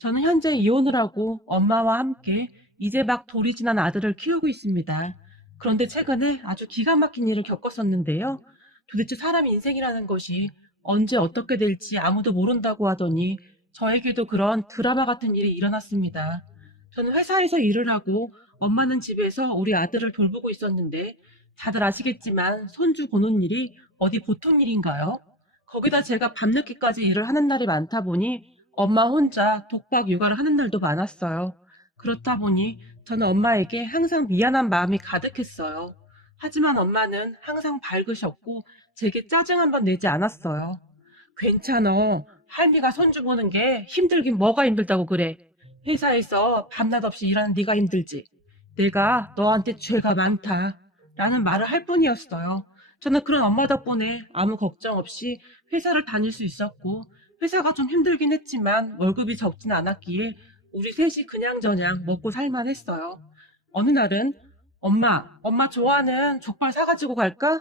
저는 현재 이혼을 하고 엄마와 함께 이제 막 돌이 지난 아들을 키우고 있습니다. 그런데 최근에 아주 기가 막힌 일을 겪었었는데요. 도대체 사람 인생이라는 것이 언제 어떻게 될지 아무도 모른다고 하더니 저에게도 그런 드라마 같은 일이 일어났습니다. 저는 회사에서 일을 하고 엄마는 집에서 우리 아들을 돌보고 있었는데 다들 아시겠지만 손주 보는 일이 어디 보통 일인가요? 거기다 제가 밤늦게까지 일을 하는 날이 많다 보니 엄마 혼자 독박 육아를 하는 날도 많았어요. 그렇다 보니 저는 엄마에게 항상 미안한 마음이 가득했어요. 하지만 엄마는 항상 밝으셨고 제게 짜증 한 번 내지 않았어요. 괜찮아. 할미가 손주 보는 게 힘들긴 뭐가 힘들다고 그래. 회사에서 밤낮 없이 일하는 네가 힘들지. 내가 너한테 죄가 많다. 라는 말을 할 뿐이었어요. 저는 그런 엄마 덕분에 아무 걱정 없이 회사를 다닐 수 있었고 회사가 좀 힘들긴 했지만 월급이 적진 않았기에 우리 셋이 그냥저냥 먹고 살만했어요. 어느 날은 엄마 좋아하는 족발 사가지고 갈까?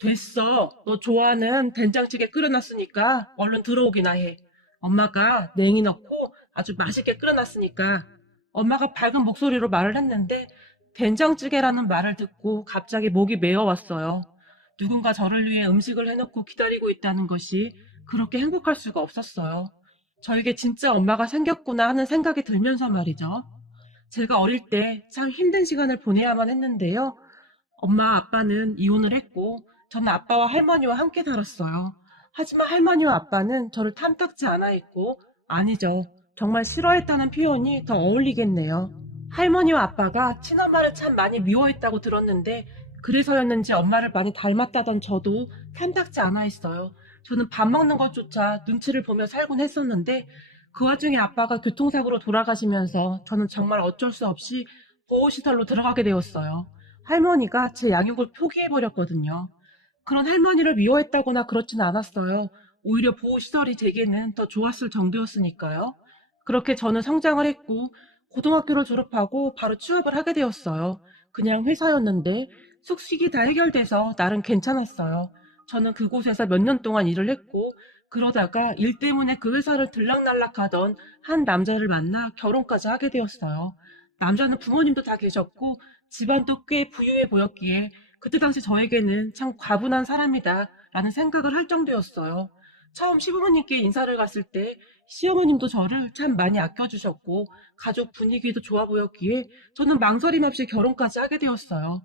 됐어. 너 좋아하는 된장찌개 끓여놨으니까 얼른 들어오기나 해. 엄마가 냉이 넣고 아주 맛있게 끓여놨으니까. 엄마가 밝은 목소리로 말을 했는데 된장찌개라는 말을 듣고 갑자기 목이 메어왔어요. 누군가 저를 위해 음식을 해놓고 기다리고 있다는 것이 그렇게 행복할 수가 없었어요. 저에게 진짜 엄마가 생겼구나 하는 생각이 들면서 말이죠. 제가 어릴 때 참 힘든 시간을 보내야만 했는데요. 엄마 아빠는 이혼을 했고 저는 아빠와 할머니와 함께 살았어요. 하지만 할머니와 아빠는 저를 탐탁지 않아 했고 아니죠. 정말 싫어했다는 표현이 더 어울리겠네요. 할머니와 아빠가 친엄마를 참 많이 미워했다고 들었는데 그래서였는지 엄마를 많이 닮았다던 저도 탐탁지 않아 했어요. 저는 밥 먹는 것조차 눈치를 보며 살곤 했었는데 그 와중에 아빠가 교통사고로 돌아가시면서 저는 정말 어쩔 수 없이 보호시설로 들어가게 되었어요. 할머니가 제 양육을 포기해버렸거든요. 그런 할머니를 미워했다거나 그렇진 않았어요. 오히려 보호시설이 제게는 더 좋았을 정도였으니까요. 그렇게 저는 성장을 했고, 고등학교를 졸업하고 바로 취업을 하게 되었어요. 그냥 회사였는데, 숙식이 다 해결돼서 나름 괜찮았어요. 저는 그곳에서 몇 년 동안 일을 했고, 그러다가 일 때문에 그 회사를 들락날락하던 한 남자를 만나 결혼까지 하게 되었어요. 남자는 부모님도 다 계셨고, 집안도 꽤 부유해 보였기에 그때 당시 저에게는 참 과분한 사람이다 라는 생각을 할 정도였어요. 처음 시부모님께 인사를 갔을 때 시어머님도 저를 참 많이 아껴주셨고 가족 분위기도 좋아 보였기에 저는 망설임 없이 결혼까지 하게 되었어요.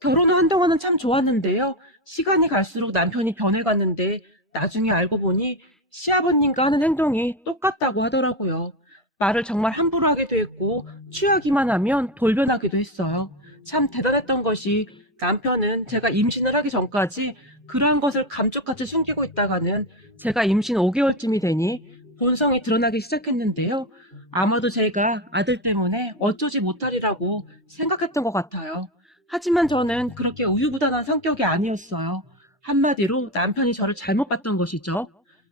결혼을 한동안은 참 좋았는데요. 시간이 갈수록 남편이 변해갔는데 나중에 알고 보니 시아버님과 하는 행동이 똑같다고 하더라고요. 말을 정말 함부로 하기도 했고 취하기만 하면 돌변하기도 했어요. 참 대단했던 것이 남편은 제가 임신을 하기 전까지 그러한 것을 감쪽같이 숨기고 있다가는 제가 임신 5개월쯤이 되니 본성이 드러나기 시작했는데요. 아마도 제가 아들 때문에 어쩌지 못하리라고 생각했던 것 같아요. 하지만 저는 그렇게 우유부단한 성격이 아니었어요. 한마디로 남편이 저를 잘못 봤던 것이죠.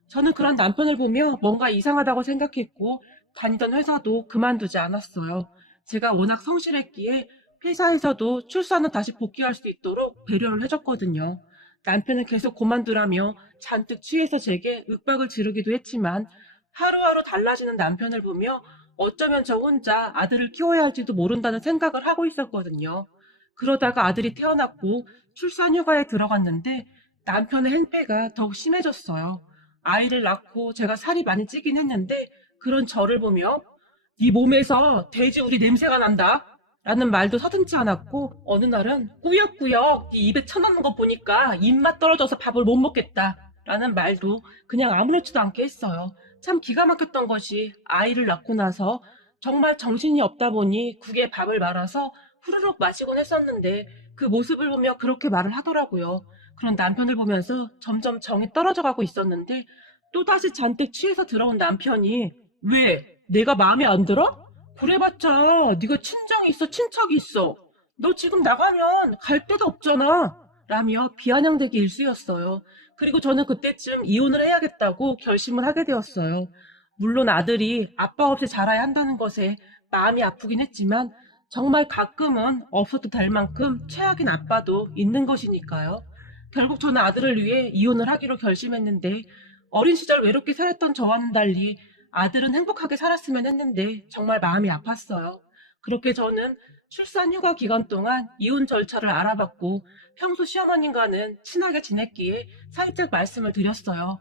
저는 그런 남편을 보며 뭔가 이상하다고 생각했고 다니던 회사도 그만두지 않았어요. 제가 워낙 성실했기에 회사에서도 출산 후 다시 복귀할 수 있도록 배려를 해줬거든요. 남편은 계속 그만두라며 잔뜩 취해서 제게 윽박을 지르기도 했지만 하루하루 달라지는 남편을 보며 어쩌면 저 혼자 아들을 키워야 할지도 모른다는 생각을 하고 있었거든요. 그러다가 아들이 태어났고 출산 휴가에 들어갔는데 남편의 행패가 더욱 심해졌어요. 아이를 낳고 제가 살이 많이 찌긴 했는데 그런 저를 보며 네 몸에서 돼지우리 냄새가 난다 라는 말도 서슴지 않았고 어느 날은 꾸역꾸역 네 입에 쳐넣는 거 보니까 입맛 떨어져서 밥을 못 먹겠다 라는 말도 그냥 아무렇지도 않게 했어요. 참 기가 막혔던 것이 아이를 낳고 나서 정말 정신이 없다 보니 국에 밥을 말아서 후루룩 마시곤 했었는데 그 모습을 보며 그렇게 말을 하더라고요. 그런 남편을 보면서 점점 정이 떨어져 가고 있었는데 또다시 잔뜩 취해서 들어온 남편이 왜? 내가 마음에 안 들어? 그래봤자 네가 친정이 있어 친척이 있어. 너 지금 나가면 갈 데도 없잖아. 라며 비아냥대기 일쑤였어요. 그리고 저는 그때쯤 이혼을 해야겠다고 결심을 하게 되었어요. 물론 아들이 아빠 없이 자라야 한다는 것에 마음이 아프긴 했지만 정말 가끔은 없어도 될 만큼 최악인 아빠도 있는 것이니까요. 결국 저는 아들을 위해 이혼을 하기로 결심했는데 어린 시절 외롭게 살았던 저와는 달리 아들은 행복하게 살았으면 했는데 정말 마음이 아팠어요. 그렇게 저는 출산 휴가 기간 동안 이혼 절차를 알아봤고 평소 시어머님과는 친하게 지냈기에 살짝 말씀을 드렸어요.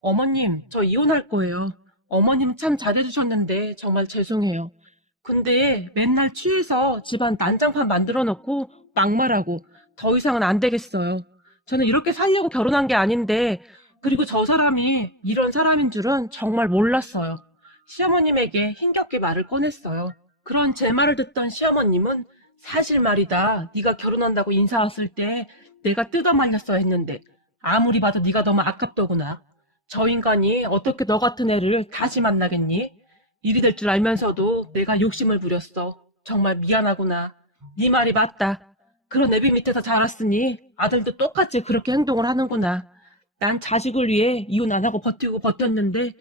어머님, 저 이혼할 거예요. 어머님 참 잘해주셨는데 정말 죄송해요. 근데 맨날 취해서 집안 난장판 만들어 놓고 막말하고 더 이상은 안 되겠어요. 저는 이렇게 살려고 결혼한 게 아닌데, 그리고 저 사람이 이런 사람인 줄은 정말 몰랐어요. 시어머님에게 힘겹게 말을 꺼냈어요. 그런 제 말을 듣던 시어머님은 사실 말이다. 네가 결혼한다고 인사 왔을 때 내가 뜯어말렸어야 했는데 아무리 봐도 네가 너무 아깝더구나. 저 인간이 어떻게 너 같은 애를 다시 만나겠니? 일이 될 줄 알면서도 내가 욕심을 부렸어. 정말 미안하구나. 네 말이 맞다. 그런 애비 밑에서 자랐으니 아들도 똑같이 그렇게 행동을 하는구나. 난 자식을 위해 이혼 안 하고 버티고 버텼는데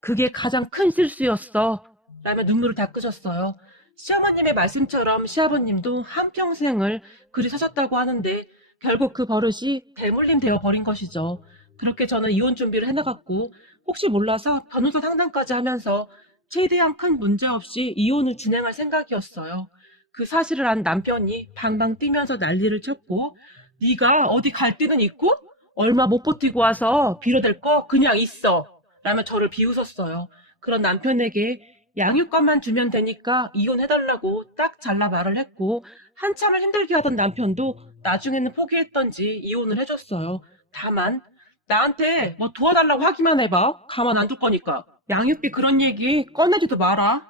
그게 가장 큰 실수였어. 라며 눈물을 닦으셨어요. 시어머님의 말씀처럼 시아버님도 한평생을 그리 사셨다고 하는데 결국 그 버릇이 대물림 되어 버린 것이죠. 그렇게 저는 이혼 준비를 해나갔고 혹시 몰라서 변호사 상담까지 하면서 최대한 큰 문제 없이 이혼을 진행할 생각이었어요. 그 사실을 안 남편이 방방 뛰면서 난리를 쳤고 네가 어디 갈 데는 있고 얼마 못 버티고 와서 빌어댈 거 그냥 있어 라며 저를 비웃었어요. 그런 남편에게 양육권만 주면 되니까 이혼해달라고 딱 잘라 말을 했고 한참을 힘들게 하던 남편도 나중에는 포기했던지 이혼을 해줬어요. 다만 나한테 뭐 도와달라고 하기만 해봐. 가만 안 둘 거니까. 양육비 그런 얘기 꺼내지도 마라.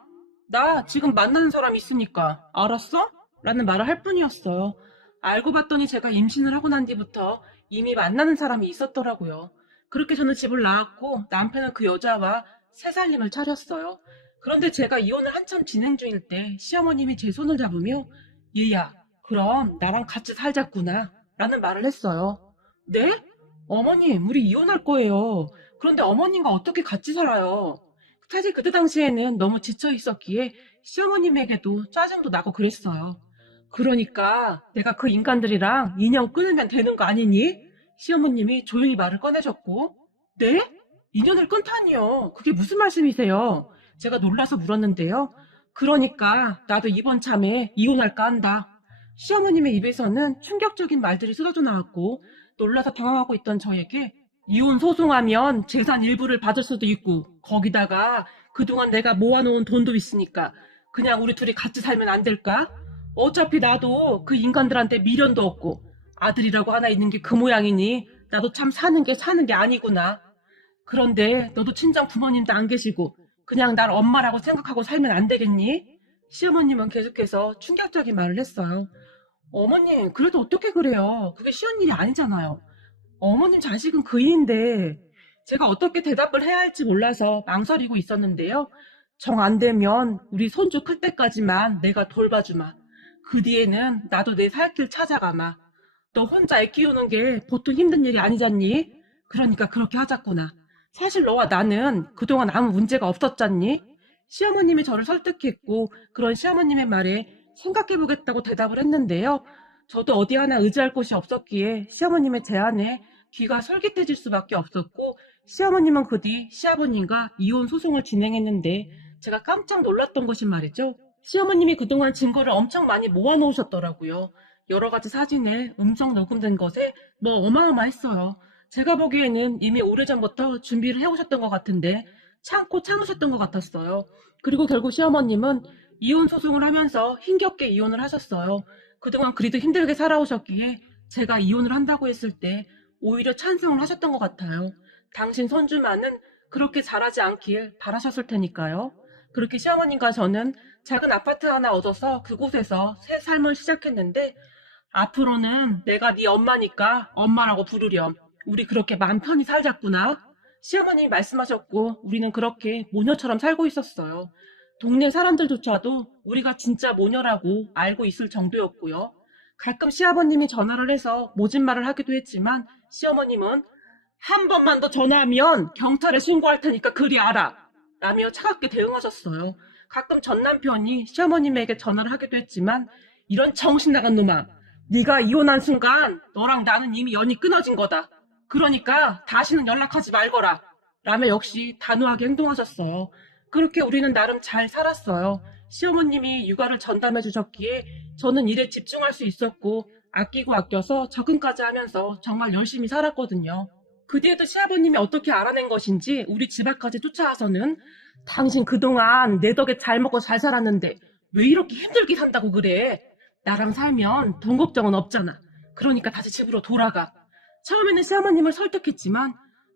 나 지금 만나는 사람 있으니까. 알았어? 라는 말을 할 뿐이었어요. 알고 봤더니 제가 임신을 하고 난 뒤부터 이미 만나는 사람이 있었더라고요. 그렇게 저는 집을 나왔고 남편은 그 여자와 새 살림을 차렸어요. 그런데 제가 이혼을 한참 진행 중일 때 시어머님이 제 손을 잡으며 얘야, 그럼 나랑 같이 살자꾸나 라는 말을 했어요. 네? 어머님, 우리 이혼할 거예요. 그런데 어머님과 어떻게 같이 살아요? 사실 그때 당시에는 너무 지쳐 있었기에 시어머님에게도 짜증도 나고 그랬어요. 그러니까 내가 그 인간들이랑 인연 끊으면 되는 거 아니니? 시어머님이 조용히 말을 꺼내셨고, 네? 인연을 끊다니요. 그게 무슨 말씀이세요? 제가 놀라서 물었는데요. 그러니까 나도 이번 참에 이혼할까 한다. 시어머님의 입에서는 충격적인 말들이 쏟아져 나왔고 놀라서 당황하고 있던 저에게 이혼 소송하면 재산 일부를 받을 수도 있고 거기다가 그동안 내가 모아놓은 돈도 있으니까 그냥 우리 둘이 같이 살면 안 될까? 어차피 나도 그 인간들한테 미련도 없고 아들이라고 하나 있는 게 그 모양이니 나도 참 사는 게 아니구나. 그런데 너도 친정 부모님도 안 계시고 그냥 날 엄마라고 생각하고 살면 안 되겠니? 시어머님은 계속해서 충격적인 말을 했어요. 어머님, 그래도 어떻게 그래요? 그게 쉬운 일이 아니잖아요. 어머님 자식은 그이인데 제가 어떻게 대답을 해야 할지 몰라서 망설이고 있었는데요. 정 안 되면 우리 손주 클 때까지만 내가 돌봐주마. 그 뒤에는 나도 내 살 길 찾아가마. 너 혼자 애 키우는 게 보통 힘든 일이 아니잖니? 그러니까 그렇게 하자꾸나. 사실 너와 나는 그동안 아무 문제가 없었잖니? 시어머님이 저를 설득했고 그런 시어머님의 말에 생각해보겠다고 대답을 했는데요. 저도 어디 하나 의지할 곳이 없었기에 시어머님의 제안에 귀가 솔깃해질 수밖에 없었고 시어머님은 그 뒤 시아버님과 이혼 소송을 진행했는데 제가 깜짝 놀랐던 것이 말이죠. 시어머님이 그동안 증거를 엄청 많이 모아놓으셨더라고요. 여러 가지 사진에 음성 녹음된 것에 뭐 어마어마했어요. 제가 보기에는 이미 오래전부터 준비를 해오셨던 것 같은데 참고 참으셨던 것 같았어요. 그리고 결국 시어머님은 이혼 소송을 하면서 힘겹게 이혼을 하셨어요. 그동안 그리도 힘들게 살아오셨기에 제가 이혼을 한다고 했을 때 오히려 찬성을 하셨던 것 같아요. 당신 손주만은 그렇게 잘하지 않길 바라셨을 테니까요. 그렇게 시어머님과 저는 작은 아파트 하나 얻어서 그곳에서 새 삶을 시작했는데 앞으로는 내가 네 엄마니까 엄마라고 부르렴. 우리 그렇게 마음 편히 살자꾸나. 시어머님이 말씀하셨고 우리는 그렇게 모녀처럼 살고 있었어요. 동네 사람들조차도 우리가 진짜 모녀라고 알고 있을 정도였고요. 가끔 시아버님이 전화를 해서 모진 말을 하기도 했지만 시어머님은 한 번만 더 전화하면 경찰에 신고할 테니까 그리 알아 라며 차갑게 대응하셨어요. 가끔 전 남편이 시어머님에게 전화를 하기도 했지만 이런 정신 나간 놈아, 네가 이혼한 순간 너랑 나는 이미 연이 끊어진 거다. 그러니까 다시는 연락하지 말거라 라며 역시 단호하게 행동하셨어요. 그렇게 우리는 나름 잘 살았어요. 시어머님이 육아를 전담해 주셨기에 저는 일에 집중할 수 있었고 아끼고 아껴서 적응까지 하면서 정말 열심히 살았거든요. 그 뒤에도 시아버님이 어떻게 알아낸 것인지 우리 집 앞까지 쫓아와서는 당신 그동안 내 덕에 잘 먹고 잘 살았는데 왜 이렇게 힘들게 산다고 그래? 나랑 살면 돈 걱정은 없잖아. 그러니까 다시 집으로 돌아가. 처음에는 시어머님을 설득했지만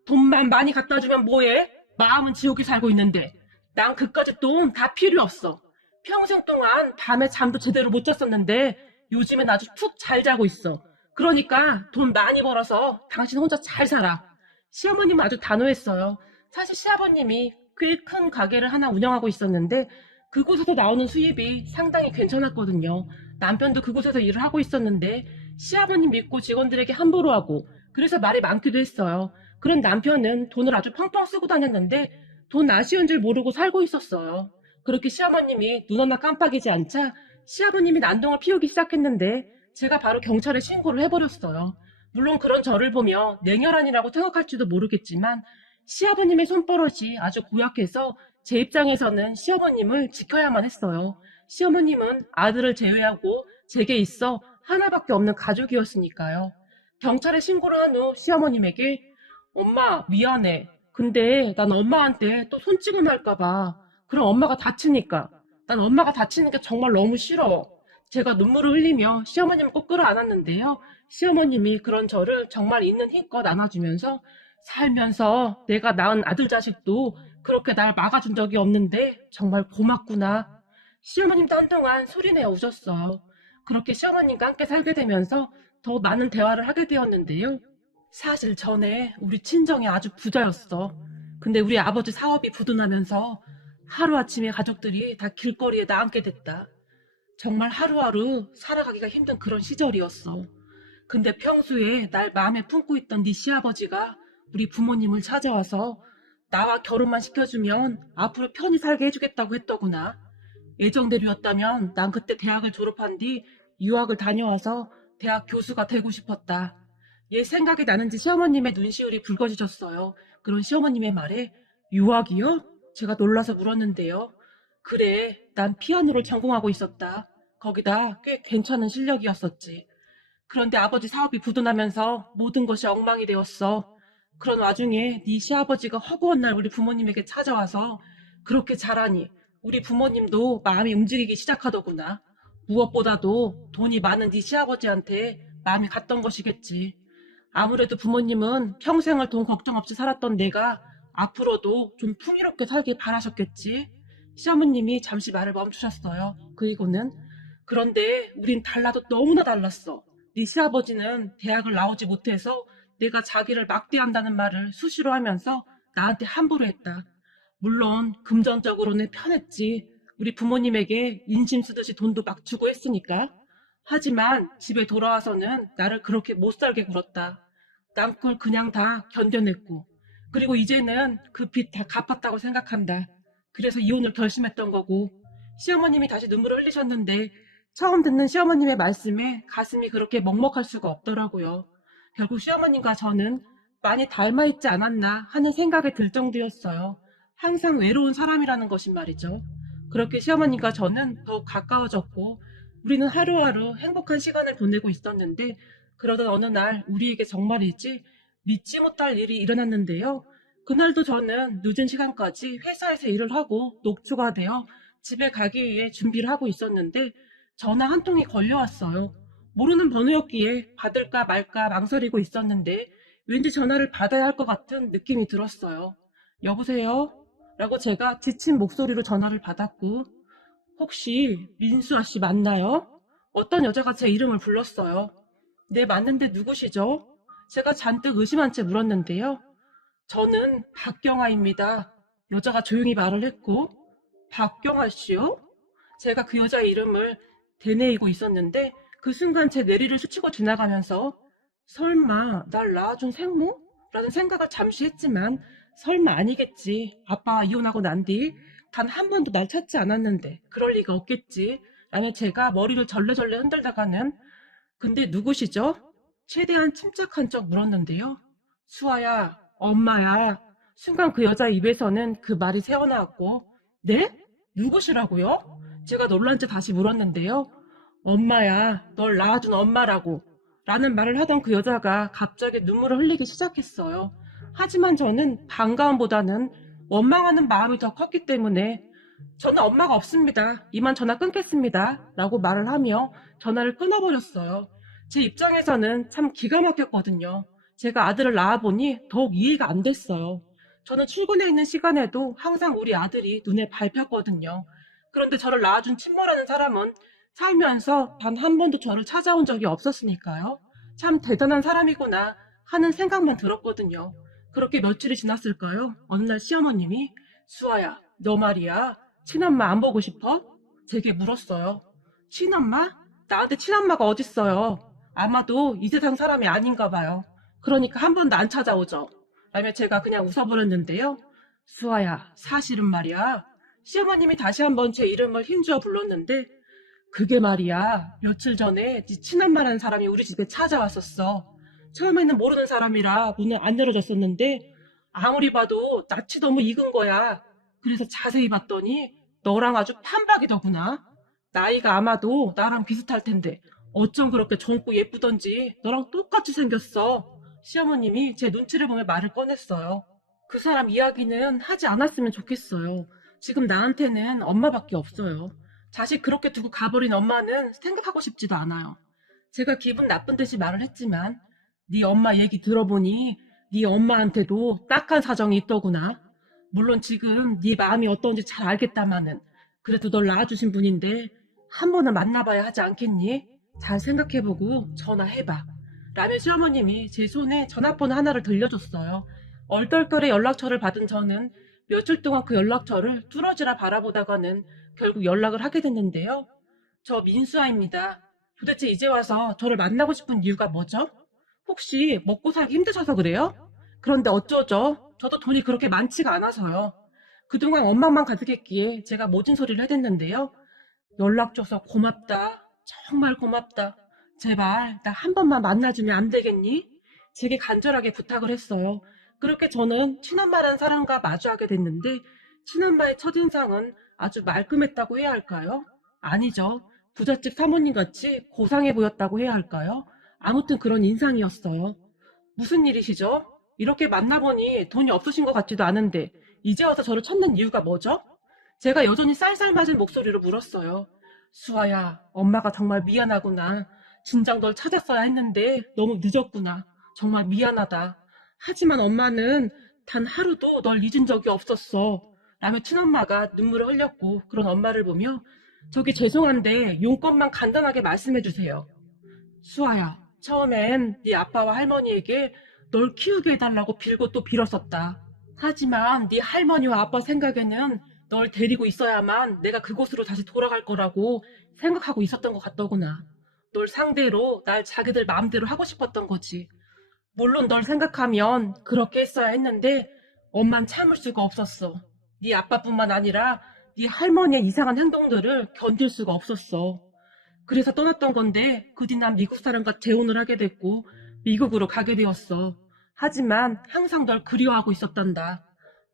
돈만 많이 갖다 주면 뭐해? 마음은 지옥에 살고 있는데 난 그까짓 돈 다 필요 없어. 평생 동안 밤에 잠도 제대로 못 잤었는데 요즘엔 아주 푹 잘 자고 있어. 그러니까 돈 많이 벌어서 당신 혼자 잘 살아. 시어머님은 아주 단호했어요. 사실 시아버님이 꽤 큰 가게를 하나 운영하고 있었는데 그곳에서 나오는 수입이 상당히 괜찮았거든요. 남편도 그곳에서 일을 하고 있었는데 시아버님 믿고 직원들에게 함부로 하고 그래서 말이 많기도 했어요. 그런 남편은 돈을 아주 펑펑 쓰고 다녔는데 돈 아쉬운 줄 모르고 살고 있었어요. 그렇게 시어머님이 눈 하나 깜빡이지 않자 시아버님이 난동을 피우기 시작했는데 제가 바로 경찰에 신고를 해버렸어요. 물론 그런 저를 보며 냉혈한이라고 생각할지도 모르겠지만 시아버님의 손버릇이 아주 고약해서 제 입장에서는 시어머님을 지켜야만 했어요. 시어머님은 아들을 제외하고 제게 있어 하나밖에 없는 가족이었으니까요. 경찰에 신고를 한 후 시어머님에게 엄마 미안해. 근데 난 엄마한테 또 손찌검 할까 봐. 그럼 엄마가 다치니까. 난 엄마가 다치는 게 정말 너무 싫어. 제가 눈물을 흘리며 시어머님을 꼭 끌어안았는데요. 시어머님이 그런 저를 정말 있는 힘껏 안아주면서 살면서 내가 낳은 아들 자식도 그렇게 날 막아준 적이 없는데 정말 고맙구나. 시어머님도 한동안 소리내어 우셨어요. 그렇게 시어머님과 함께 살게 되면서 더 많은 대화를 하게 되었는데요. 사실 전에 우리 친정이 아주 부자였어. 근데 우리 아버지 사업이 부도나면서 하루아침에 가족들이 다 길거리에 나앉게 됐다. 정말 하루하루 살아가기가 힘든 그런 시절이었어. 근데 평소에 날 마음에 품고 있던 네 시아버지가 우리 부모님을 찾아와서 나와 결혼만 시켜주면 앞으로 편히 살게 해주겠다고 했더구나. 예정대로였다면 난 그때 대학을 졸업한 뒤 유학을 다녀와서 대학 교수가 되고 싶었다. 옛 생각이 나는지 시어머님의 눈시울이 붉어지셨어요. 그런 시어머님의 말에 유학이요? 제가 놀라서 물었는데요. 그래, 난 피아노를 전공하고 있었다. 거기다 꽤 괜찮은 실력이었었지. 그런데 아버지 사업이 부도나면서 모든 것이 엉망이 되었어. 그런 와중에 네 시아버지가 허구한 날 우리 부모님에게 찾아와서 그렇게 잘하니 우리 부모님도 마음이 움직이기 시작하더구나. 무엇보다도 돈이 많은 네 시아버지한테 마음이 갔던 것이겠지. 아무래도 부모님은 평생을 돈 걱정 없이 살았던 내가 앞으로도 좀 풍요롭게 살길 바라셨겠지. 시어머님이 잠시 말을 멈추셨어요. 그리고는 그런데 우린 달라도 너무나 달랐어. 네 시아버지는 대학을 나오지 못해서 내가 자기를 막대한다는 말을 수시로 하면서 나한테 함부로 했다. 물론 금전적으로는 편했지. 우리 부모님에게 인심 쓰듯이 돈도 막 주고 했으니까. 하지만 집에 돌아와서는 나를 그렇게 못 살게 굴었다. 난 그걸 그냥 다 견뎌냈고. 그리고 이제는 그 빚 다 갚았다고 생각한다. 그래서 이혼을 결심했던 거고. 시어머님이 다시 눈물을 흘리셨는데 처음 듣는 시어머님의 말씀에 가슴이 그렇게 먹먹할 수가 없더라고요. 결국 시어머님과 저는 많이 닮아있지 않았나 하는 생각이 들 정도였어요. 항상 외로운 사람이라는 것인 말이죠. 그렇게 시어머님과 저는 더욱 가까워졌고 우리는 하루하루 행복한 시간을 보내고 있었는데 그러던 어느 날 우리에게 정말이지 믿지 못할 일이 일어났는데요. 그날도 저는 늦은 시간까지 회사에서 일을 하고 녹초가 되어 집에 가기 위해 준비를 하고 있었는데 전화 한 통이 걸려왔어요. 모르는 번호였기에 받을까 말까 망설이고 있었는데 왠지 전화를 받아야 할 것 같은 느낌이 들었어요. 여보세요? 라고 제가 지친 목소리로 전화를 받았고 혹시 민수 아씨 맞나요? 어떤 여자가 제 이름을 불렀어요. 네, 맞는데 누구시죠? 제가 잔뜩 의심한 채 물었는데요. 저는 박경아입니다. 여자가 조용히 말을 했고 박경아 씨요? 제가 그 여자의 이름을 되뇌이고 있었는데 그 순간 제 내리를 스치고 지나가면서 설마 날 낳아준 생모? 라는 생각을 잠시 했지만 설마 아니겠지. 아빠와 이혼하고 난 뒤 단 한 번도 날 찾지 않았는데 그럴 리가 없겠지. 라며 제가 머리를 절레절레 흔들다가는 근데 누구시죠? 최대한 침착한 척 물었는데요. 수아야, 엄마야. 순간 그 여자 입에서는 그 말이 새어나왔고, 네? 누구시라고요? 제가 놀란 채 다시 물었는데요. 엄마야, 널 낳아준 엄마라고. 라는 말을 하던 그 여자가 갑자기 눈물을 흘리기 시작했어요. 하지만 저는 반가움보다는 원망하는 마음이 더 컸기 때문에 저는 엄마가 없습니다. 이만 전화 끊겠습니다. 라고 말을 하며 전화를 끊어버렸어요. 제 입장에서는 참 기가 막혔거든요. 제가 아들을 낳아보니 더욱 이해가 안 됐어요. 저는 출근해 있는 시간에도 항상 우리 아들이 눈에 밟혔거든요. 그런데 저를 낳아준 친모라는 사람은 살면서 단 한 번도 저를 찾아온 적이 없었으니까요. 참 대단한 사람이구나 하는 생각만 들었거든요. 그렇게 며칠이 지났을까요? 어느 날 시어머님이 수아야, 너 말이야. 친엄마 안 보고 싶어? 제게 물었어요. 친엄마? 나한테 친엄마가 어딨어요? 아마도 이 세상 사람이 아닌가 봐요. 그러니까 한 번도 안 찾아오죠. 라며 제가 그냥 웃어버렸는데요. 수아야, 사실은 말이야. 시어머님이 다시 한번 제 이름을 힘주어 불렀는데 그게 말이야. 며칠 전에 네 친엄마라는 사람이 우리 집에 찾아왔었어. 처음에는 모르는 사람이라 문을 안 열어줬었는데 아무리 봐도 낯이 너무 익은 거야. 그래서 자세히 봤더니 너랑 아주 판박이더구나. 나이가 아마도 나랑 비슷할 텐데 어쩜 그렇게 젊고 예쁘던지 너랑 똑같이 생겼어. 시어머님이 제 눈치를 보며 말을 꺼냈어요. 그 사람 이야기는 하지 않았으면 좋겠어요. 지금 나한테는 엄마밖에 없어요. 자식 그렇게 두고 가버린 엄마는 생각하고 싶지도 않아요. 제가 기분 나쁜 듯이 말을 했지만 네 엄마 얘기 들어보니 네 엄마한테도 딱한 사정이 있더구나. 물론 지금 네 마음이 어떤지 잘 알겠다마는 그래도 널 낳아주신 분인데 한 번은 만나봐야 하지 않겠니? 잘 생각해보고 전화해봐. 라며 시어머님이 제 손에 전화번호 하나를 들려줬어요. 얼떨결에 연락처를 받은 저는 며칠 동안 그 연락처를 뚫어지라 바라보다가는 결국 연락을 하게 됐는데요. 저 민수아입니다. 도대체 이제 와서 저를 만나고 싶은 이유가 뭐죠? 혹시 먹고 살기 힘드셔서 그래요? 그런데 어쩌죠? 저도 돈이 그렇게 많지가 않아서요. 그동안 원망만 가득했기에 제가 모진 소리를 해댔는데요. 연락 줘서 고맙다. 정말 고맙다. 제발 나 한 번만 만나주면 안 되겠니? 제게 간절하게 부탁을 했어요. 그렇게 저는 친엄마라는 사람과 마주하게 됐는데 친엄마의 첫인상은 아주 말끔했다고 해야 할까요? 아니죠. 부잣집 사모님같이 고상해 보였다고 해야 할까요? 아무튼 그런 인상이었어요. 무슨 일이시죠? 이렇게 만나보니 돈이 없으신 것 같지도 않은데 이제 와서 저를 찾는 이유가 뭐죠? 제가 여전히 쌀쌀맞은 목소리로 물었어요. 수아야, 엄마가 정말 미안하구나. 진작 널 찾았어야 했는데 너무 늦었구나. 정말 미안하다. 하지만 엄마는 단 하루도 널 잊은 적이 없었어. 라며 친엄마가 눈물을 흘렸고 그런 엄마를 보며 저기 죄송한데 용건만 간단하게 말씀해 주세요. 수아야, 처음엔 네 아빠와 할머니에게 널 키우게 해달라고 빌고 또 빌었었다. 하지만 네 할머니와 아빠 생각에는 널 데리고 있어야만 내가 그곳으로 다시 돌아갈 거라고 생각하고 있었던 것 같더구나. 널 상대로 날 자기들 마음대로 하고 싶었던 거지. 물론 널 생각하면 그렇게 했어야 했는데 엄만 참을 수가 없었어. 네 아빠뿐만 아니라 네 할머니의 이상한 행동들을 견딜 수가 없었어. 그래서 떠났던 건데 그 뒤 난 미국 사람과 재혼을 하게 됐고 미국으로 가게 되었어. 하지만 항상 널 그리워하고 있었단다.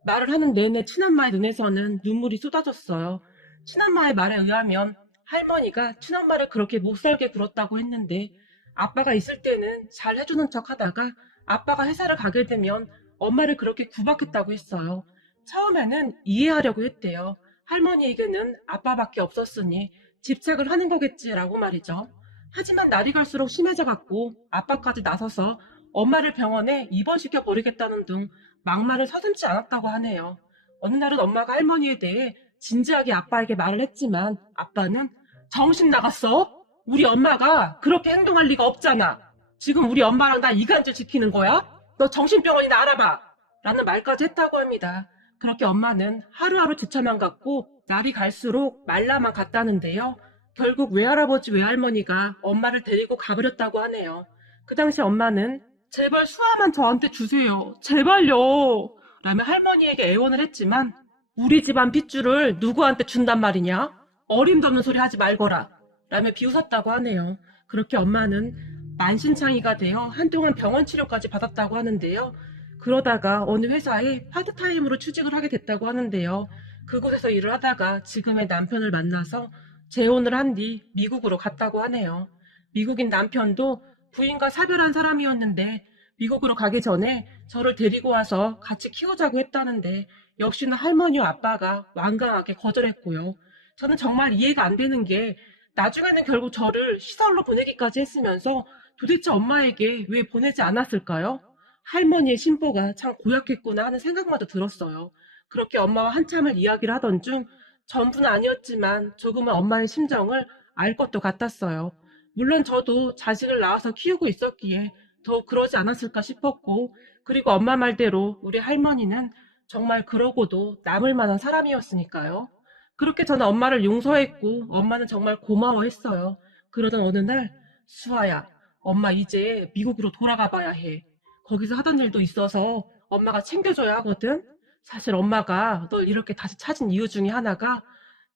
말을 하는 내내 친엄마의 눈에서는 눈물이 쏟아졌어요. 친엄마의 말에 의하면 할머니가 친엄마를 그렇게 못살게 굴었다고 했는데 아빠가 있을 때는 잘 해주는 척 하다가 아빠가 회사를 가게 되면 엄마를 그렇게 구박했다고 했어요. 처음에는 이해하려고 했대요. 할머니에게는 아빠밖에 없었으니 집착을 하는 거겠지라고 말이죠. 하지만 날이 갈수록 심해져갔고 아빠까지 나서서 엄마를 병원에 입원시켜 버리겠다는 등 막말을 서슴지 않았다고 하네요. 어느 날은 엄마가 할머니에 대해 진지하게 아빠에게 말을 했지만 아빠는 정신 나갔어? 우리 엄마가 그렇게 행동할 리가 없잖아. 지금 우리 엄마랑 나 이간질 지키는 거야? 너 정신병원이나 알아봐. 라는 말까지 했다고 합니다. 그렇게 엄마는 하루하루 지쳐만 갔고 날이 갈수록 말라만 갔다는데요. 결국 외할아버지 외할머니가 엄마를 데리고 가버렸다고 하네요. 그 당시 엄마는 제발 수아만 저한테 주세요. 제발요. 라며 할머니에게 애원을 했지만 우리 집안 핏줄을 누구한테 준단 말이냐? 어림도 없는 소리 하지 말거라. 라며 비웃었다고 하네요. 그렇게 엄마는 만신창이가 되어 한동안 병원 치료까지 받았다고 하는데요. 그러다가 어느 회사에 파트타임으로 취직을 하게 됐다고 하는데요. 그곳에서 일을 하다가 지금의 남편을 만나서 재혼을 한 뒤 미국으로 갔다고 하네요. 미국인 남편도 부인과 사별한 사람이었는데 미국으로 가기 전에 저를 데리고 와서 같이 키우자고 했다는데 역시나 할머니와 아빠가 완강하게 거절했고요. 저는 정말 이해가 안 되는 게 나중에는 결국 저를 시설로 보내기까지 했으면서 도대체 엄마에게 왜 보내지 않았을까요? 할머니의 심보가 참 고약했구나 하는 생각마저 들었어요. 그렇게 엄마와 한참을 이야기를 하던 중 전부는 아니었지만 조금은 엄마의 심정을 알 것도 같았어요. 물론 저도 자식을 낳아서 키우고 있었기에 더욱 그러지 않았을까 싶었고, 그리고 엄마 말대로 우리 할머니는 정말 그러고도 남을 만한 사람이었으니까요. 그렇게 저는 엄마를 용서했고 엄마는 정말 고마워했어요. 그러던 어느 날, 수아야, 엄마 이제 미국으로 돌아가 봐야 해. 거기서 하던 일도 있어서 엄마가 챙겨줘야 하거든. 사실 엄마가 널 이렇게 다시 찾은 이유 중에 하나가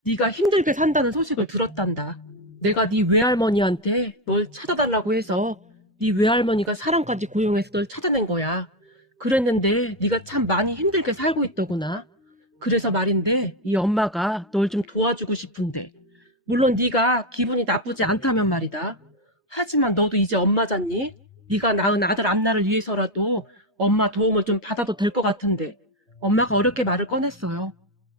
네가 힘들게 산다는 소식을 들었단다. 내가 네 외할머니한테 널 찾아달라고 해서 네 외할머니가 사람까지 고용해서 널 찾아낸 거야. 그랬는데 네가 참 많이 힘들게 살고 있더구나. 그래서 말인데 이 엄마가 널 좀 도와주고 싶은데, 물론 네가 기분이 나쁘지 않다면 말이다. 하지만 너도 이제 엄마잖니? 네가 낳은 아들 안나를 위해서라도 엄마 도움을 좀 받아도 될 것 같은데. 엄마가 어렵게 말을 꺼냈어요.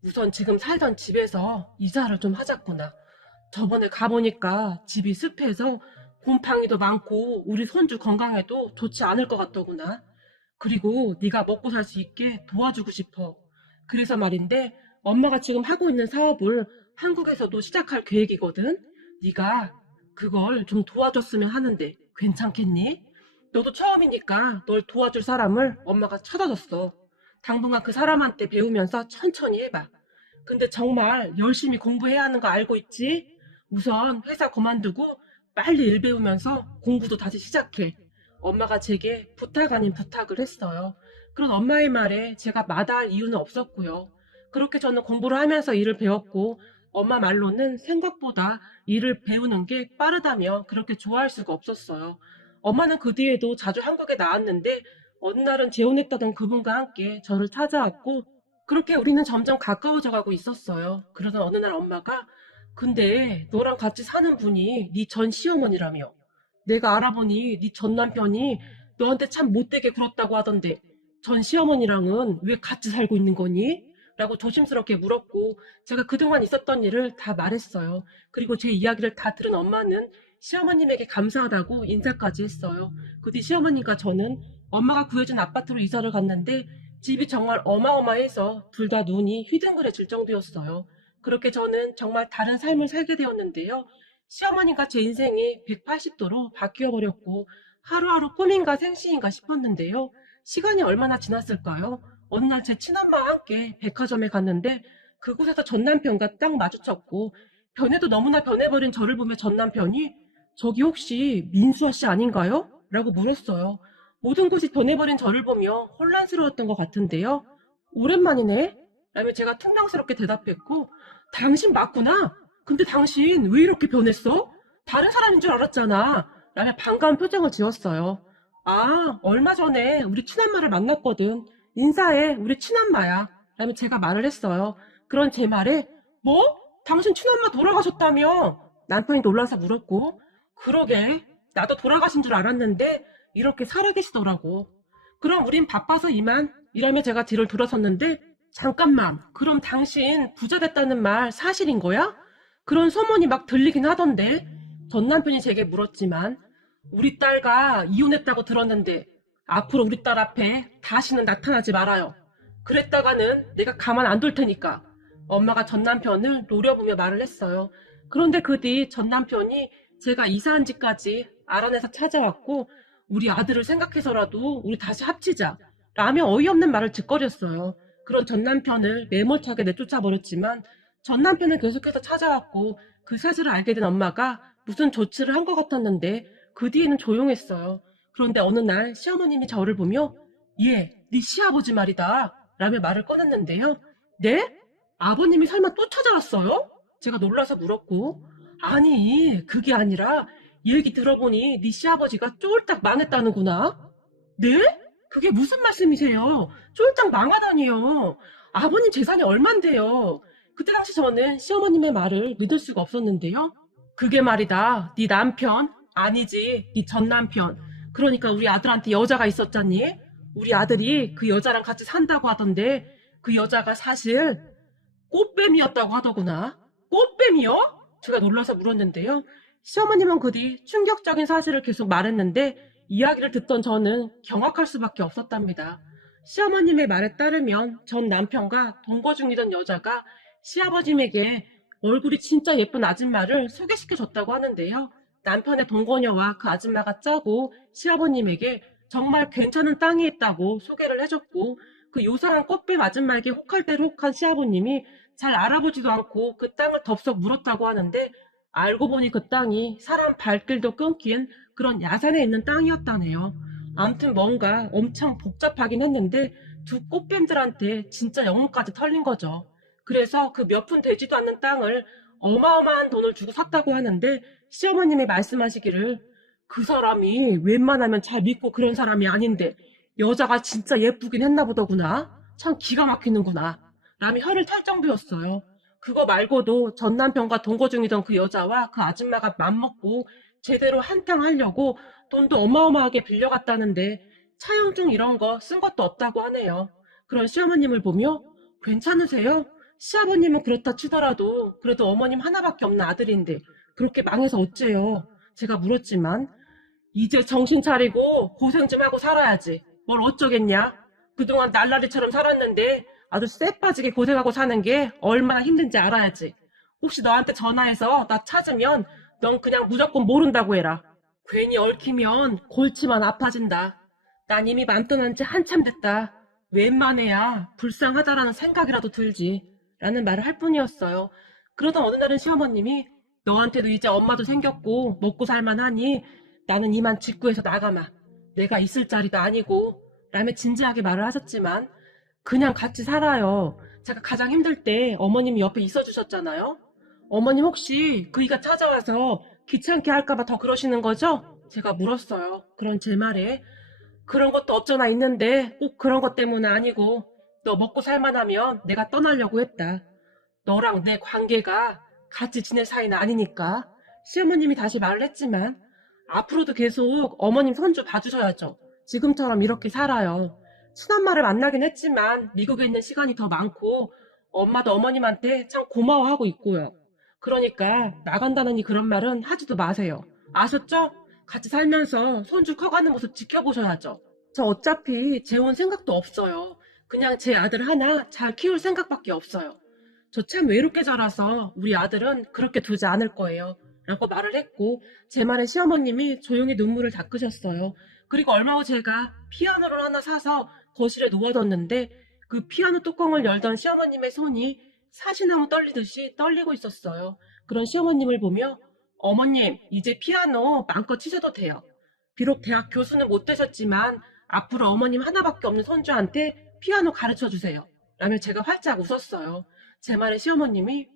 우선 지금 살던 집에서 이사를 좀 하자꾸나. 저번에 가보니까 집이 습해서 곰팡이도 많고 우리 손주 건강에도 좋지 않을 것 같더구나. 그리고 네가 먹고 살 수 있게 도와주고 싶어. 그래서 말인데 엄마가 지금 하고 있는 사업을 한국에서도 시작할 계획이거든. 네가 그걸 좀 도와줬으면 하는데 괜찮겠니? 너도 처음이니까 널 도와줄 사람을 엄마가 찾아줬어. 당분간 그 사람한테 배우면서 천천히 해봐. 근데 정말 열심히 공부해야 하는 거 알고 있지? 우선 회사 그만두고 빨리 일 배우면서 공부도 다시 시작해. 엄마가 제게 부탁 아닌 부탁을 했어요. 그런 엄마의 말에 제가 마다할 이유는 없었고요. 그렇게 저는 공부를 하면서 일을 배웠고, 엄마 말로는 생각보다 일을 배우는 게 빠르다며 그렇게 좋아할 수가 없었어요. 엄마는 그 뒤에도 자주 한국에 나왔는데 어느 날은 재혼했다던 그분과 함께 저를 찾아왔고, 그렇게 우리는 점점 가까워져 가고 있었어요. 그러던 어느 날 엄마가 근데 너랑 같이 사는 분이 네 전 시어머니라며. 내가 알아보니 네 전 남편이 너한테 참 못되게 굴었다고 하던데 전 시어머니랑은 왜 같이 살고 있는 거니? 라고 조심스럽게 물었고 제가 그동안 있었던 일을 다 말했어요. 그리고 제 이야기를 다 들은 엄마는 시어머님에게 감사하다고 인사까지 했어요. 그 뒤 시어머니가 저는 엄마가 구해준 아파트로 이사를 갔는데 집이 정말 어마어마해서 둘 다 눈이 휘둥그레질 정도였어요. 그렇게 저는 정말 다른 삶을 살게 되었는데요. 시어머니가 제 인생이 180도로 바뀌어 버렸고 하루하루 꿈인가 생시인가 싶었는데요. 시간이 얼마나 지났을까요? 어느 날 제 친엄마와 함께 백화점에 갔는데 그곳에서 전 남편과 딱 마주쳤고 변해도 너무나 변해버린 저를 보며 전 남편이 저기 혹시 민수아 씨 아닌가요? 라고 물었어요. 모든 것이 변해버린 저를 보며 혼란스러웠던 것 같은데요. 오랜만이네? 라며 제가 퉁명스럽게 대답했고 당신 맞구나? 근데 당신 왜 이렇게 변했어? 다른 사람인 줄 알았잖아. 라며 반가운 표정을 지었어요. 아, 얼마 전에 우리 친엄마를 만났거든. 인사해, 우리 친엄마야. 라며 제가 말을 했어요. 그런 제 말에 뭐? 당신 친엄마 돌아가셨다며? 남편이 놀라서 물었고 그러게, 나도 돌아가신 줄 알았는데 이렇게 살아계시더라고. 그럼 우린 바빠서 이만. 이러며 제가 뒤를 돌아섰는데 잠깐만, 그럼 당신 부자 됐다는 말 사실인 거야? 그런 소문이 막 들리긴 하던데. 전 남편이 제게 물었지만 우리 딸과 이혼했다고 들었는데 앞으로 우리 딸 앞에 다시는 나타나지 말아요. 그랬다가는 내가 가만 안 둘 테니까. 엄마가 전 남편을 노려보며 말을 했어요. 그런데 그 뒤 전 남편이 제가 이사한 집까지 알아내서 찾아왔고 우리 아들을 생각해서라도 우리 다시 합치자 라며 어이없는 말을 짓거렸어요. 그런 전 남편을 매몰차게 내쫓아버렸지만 전 남편은 계속해서 찾아왔고 그 사실을 알게 된 엄마가 무슨 조치를 한 것 같았는데 그 뒤에는 조용했어요. 그런데 어느 날 시어머님이 저를 보며 얘, 네 시아버지 말이다 라며 말을 꺼냈는데요. 네? 아버님이 설마 또 찾아왔어요? 제가 놀라서 물었고 아니 그게 아니라 얘기 들어보니 네 시아버지가 쫄딱 망했다는구나. 네? 그게 무슨 말씀이세요? 쫄딱 망하다니요. 아버님 재산이 얼만데요. 그때 당시 저는 시어머님의 말을 믿을 수가 없었는데요. 그게 말이다. 네 남편, 아니지, 네 전 남편. 그러니까 우리 아들한테 여자가 있었잖니? 우리 아들이 그 여자랑 같이 산다고 하던데 그 여자가 사실 꽃뱀이었다고 하더구나. 꽃뱀이요? 제가 놀라서 물었는데요. 시어머님은 그 뒤 충격적인 사실을 계속 말했는데 이야기를 듣던 저는 경악할 수밖에 없었답니다. 시어머님의 말에 따르면 전 남편과 동거 중이던 여자가 시아버님에게 얼굴이 진짜 예쁜 아줌마를 소개시켜줬다고 하는데요. 남편의 동거녀와 그 아줌마가 짜고 시아버님에게 정말 괜찮은 땅이 있다고 소개를 해줬고 그 요상한 꽃뱀 아줌마에게 혹할 대로 혹한 시아버님이 잘 알아보지도 않고 그 땅을 덥석 물었다고 하는데 알고 보니 그 땅이 사람 발길도 끊긴 그런 야산에 있는 땅이었다네요. 아무튼 뭔가 엄청 복잡하긴 했는데 두 꽃뱀들한테 진짜 영혼까지 털린 거죠. 그래서 그 몇 푼 되지도 않는 땅을 어마어마한 돈을 주고 샀다고 하는데 시어머님이 말씀하시기를 그 사람이 웬만하면 잘 믿고 그런 사람이 아닌데 여자가 진짜 예쁘긴 했나 보더구나. 참 기가 막히는구나. 라며 혀를 탈 정도였어요. 그거 말고도 전 남편과 동거 중이던 그 여자와 그 아줌마가 맘먹고 제대로 한탕 하려고 돈도 어마어마하게 빌려갔다는데 차용증 이런 거 쓴 것도 없다고 하네요. 그런 시어머님을 보며 괜찮으세요? 시아버님은 그렇다 치더라도 그래도 어머님 하나밖에 없는 아들인데 그렇게 망해서 어째요? 제가 물었지만 이제 정신 차리고 고생 좀 하고 살아야지. 뭘 어쩌겠냐? 그동안 날라리처럼 살았는데 아주 쎄 빠지게 고생하고 사는 게 얼마나 힘든지 알아야지. 혹시 너한테 전화해서 나 찾으면 넌 그냥 무조건 모른다고 해라. 괜히 얽히면 골치만 아파진다. 난 이미 맘 떠난 지 한참 됐다. 웬만해야 불쌍하다라는 생각이라도 들지. 라는 말을 할 뿐이었어요. 그러던 어느 날은 시어머님이 너한테도 이제 엄마도 생겼고 먹고 살만하니 나는 이만 직구해서 나가마. 내가 있을 자리도 아니고 라며 진지하게 말을 하셨지만 그냥 같이 살아요. 제가 가장 힘들 때 어머님이 옆에 있어 주셨잖아요. 어머님 혹시 그이가 찾아와서 귀찮게 할까봐 더 그러시는 거죠? 제가 물었어요. 그런 제 말에 그런 것도 없잖아 있는데 꼭 그런 것 때문은 아니고 너 먹고 살만하면 내가 떠나려고 했다. 너랑 내 관계가 같이 지낼 사이는 아니니까. 시어머님이 다시 말을 했지만 앞으로도 계속 어머님 손주 봐주셔야죠. 지금처럼 이렇게 살아요. 친엄마를 만나긴 했지만 미국에 있는 시간이 더 많고 엄마도 어머님한테 참 고마워하고 있고요. 그러니까 나간다느니 그런 말은 하지도 마세요. 아셨죠? 같이 살면서 손주 커가는 모습 지켜보셔야죠. 저 어차피 재혼 생각도 없어요. 그냥 제 아들 하나 잘 키울 생각밖에 없어요. 저 참 외롭게 자라서 우리 아들은 그렇게 두지 않을 거예요. 라고 말을 했고 제 말에 시어머님이 조용히 눈물을 닦으셨어요. 그리고 얼마 후 제가 피아노를 하나 사서 거실에 놓아뒀는데 그 피아노 뚜껑을 열던 시어머님의 손이 사시나무 떨리듯이 떨리고 있었어요. 그런 시어머님을 보며 어머님 이제 피아노 마음껏 치셔도 돼요. 비록 대학 교수는 못 되셨지만 앞으로 어머님 하나밖에 없는 손주한테 피아노 가르쳐 주세요. 라며 제가 활짝 웃었어요. 제 말에 시어머님이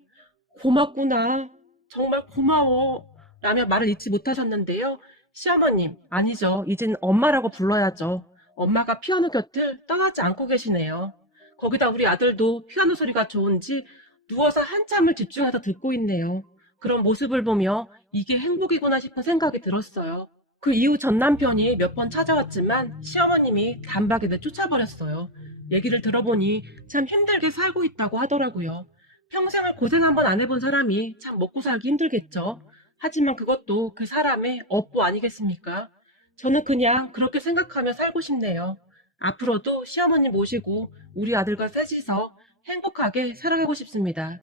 고맙구나. 정말 고마워. 라며 말을 잊지 못하셨는데요. 시어머님, 아니죠. 이젠 엄마라고 불러야죠. 엄마가 피아노 곁을 떠나지 않고 계시네요. 거기다 우리 아들도 피아노 소리가 좋은지 누워서 한참을 집중해서 듣고 있네요. 그런 모습을 보며 이게 행복이구나 싶은 생각이 들었어요. 그 이후 전 남편이 몇 번 찾아왔지만 시어머님이 단박에 내쫓아버렸어요. 얘기를 들어보니 참 힘들게 살고 있다고 하더라고요. 평생을 고생 한번 안 해본 사람이 참 먹고 살기 힘들겠죠. 하지만 그것도 그 사람의 업보 아니겠습니까? 저는 그냥 그렇게 생각하며 살고 싶네요. 앞으로도 시어머님 모시고 우리 아들과 셋이서 행복하게 살아가고 싶습니다.